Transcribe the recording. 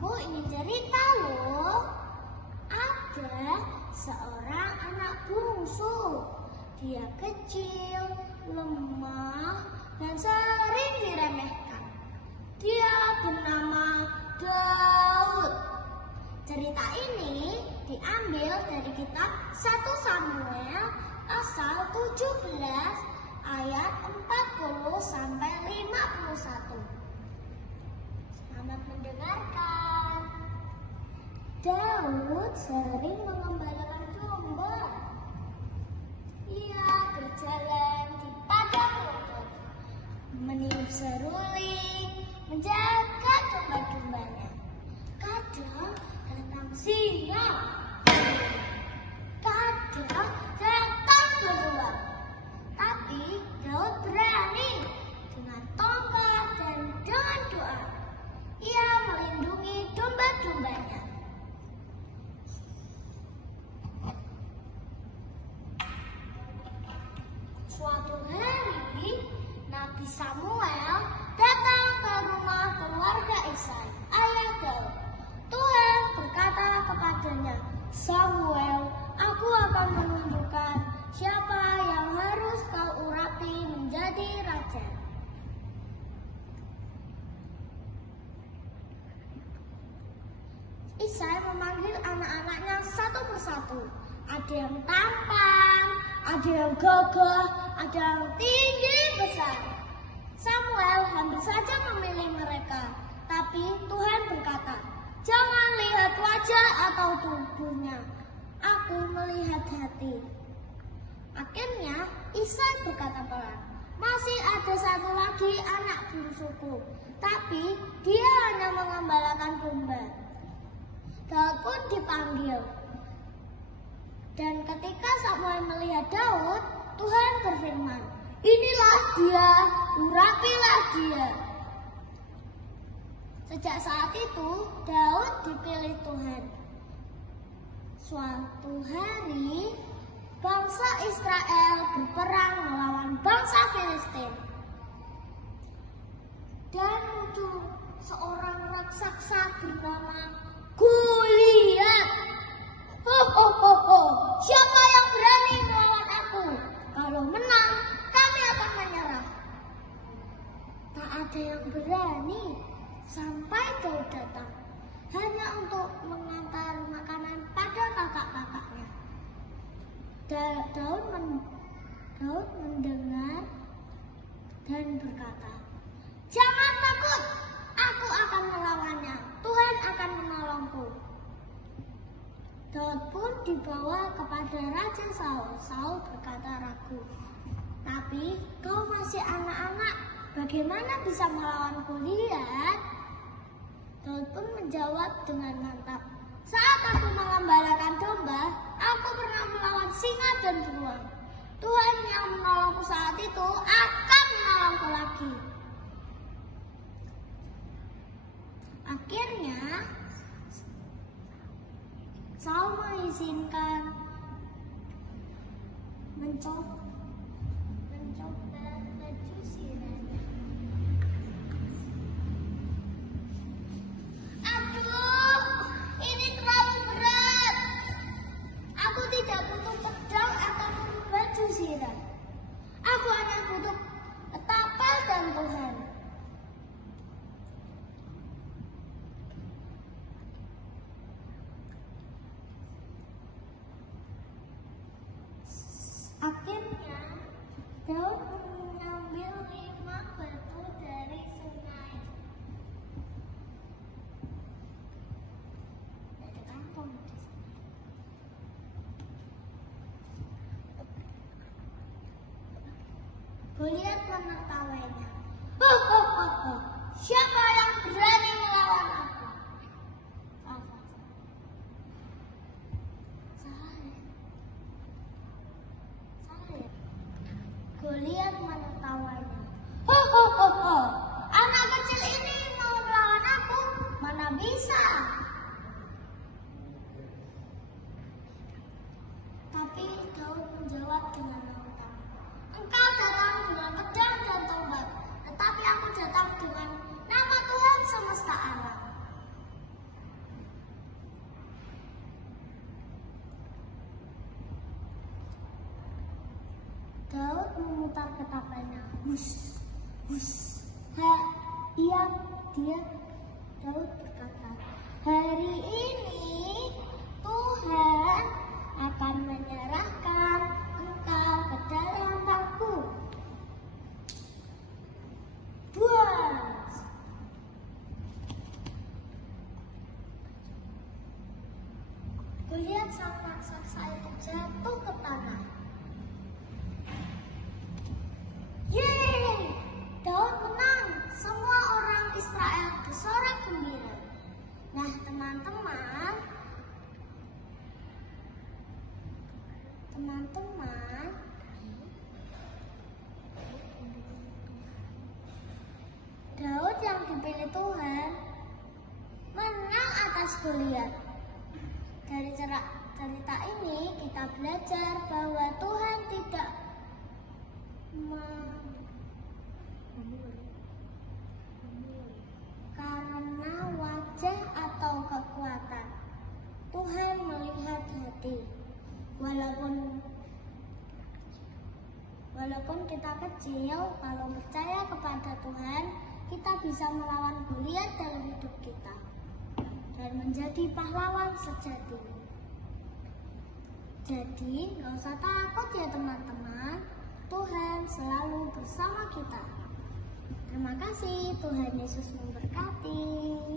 Aku ingin cerita loh. Ada seorang anak bungsu. Dia kecil, lemah, dan sering diremehkan. Dia bernama Daud. Cerita ini diambil dari kitab 1 Samuel pasal 17 ayat 40 sampai 51. Selamat mendengarkan. Daud sering mengembalakan domba. Ia berjalan di padang rumput, meniup seruling, menjaga domba-dombanya. Kadang datang singa, kadang datang beruang. Tapi Daud berani dengan tongkat dan dengan doa. Ia melindungi domba-dombanya. Suatu hari, Nabi Samuel datang ke rumah keluarga Isai, ayah Daud. Tuhan berkata kepadanya, "Samuel, aku akan menunjukkan siapa yang harus kau urapi menjadi raja." Isai memanggil anak-anaknya satu persatu. Ada yang tampan, ada yang gagah, ada yang tinggi besar. Samuel hampir saja memilih mereka, tapi Tuhan berkata, "Jangan lihat wajah atau tubuhnya, aku melihat hati." Akhirnya Isai berkata pelan, "Masih ada satu lagi anak bungsuku, tapi dia hanya mengembalakan domba." Daud pun dipanggil. Dan ketika Samuel melihat Daud, Tuhan berfirman, "Inilah dia, urapilah dia." Sejak saat itu, Daud dipilih Tuhan. Suatu hari, bangsa Israel berperang melawan bangsa Filistin. Dan muncul seorang raksasa bernama Goliat. Siapa yang berani melawan aku? Kalau menang, kami akan menyerah. Tak ada yang berani sampai Daud datang, hanya untuk mengantar makanan pada kakak-kakaknya. Daud mendengar dan berkata, "Jangan takut, aku akan melawannya. Tuhan akan menolongku." Daud pun dibawa kepada Raja Saul. Saul berkata ragu, "Tapi kau masih anak-anak, bagaimana bisa melawan Goliat?" Daud pun menjawab dengan mantap, "Saat aku mengembalakan domba, aku pernah melawan singa dan beruang. Tuhan yang menolongku saat itu akan menolongku lagi." Akhirnya Saul mengizinkan mencoba mecuci raja. "Aduh, ini terlalu berat. Aku tidak butuh pedang atau baju zirah. Aku hanya butuh ketapel dan Tuhan." Akhirnya Daud mengambil 5 batu dari sungai. Ada kantong di sini. Goliat menertawainya. "Siapa yang berani melawan aku?" Goliat menertawainya. "Anak kecil ini mau melawan aku? Mana bisa?" Tapi Daud menjawab dengan lantang, "Engkau datang dengan pedang dan tombak, Daud berkata, hari ini Tuhan akan menyerahkan engkau ke dalam tanganku. Buas. Kulihat sang raksasa itu jatuh ke tanah. Yeay! Daud menang. Semua orang Israel bersorak gembira. Nah, teman-teman, Daud yang dipilih Tuhan menang atas Goliat. Dari cerita ini kita belajar bahwa Tuhan tidak karena wajah atau kekuatan. Tuhan melihat hati. Walaupun kita kecil, kalau percaya kepada Tuhan, kita bisa melawan Goliat dalam hidup kita dan menjadi pahlawan sejati. Jadi, nggak usah takut ya teman-teman. Tuhan selalu bersama kita. Terima kasih, Tuhan Yesus memberkati.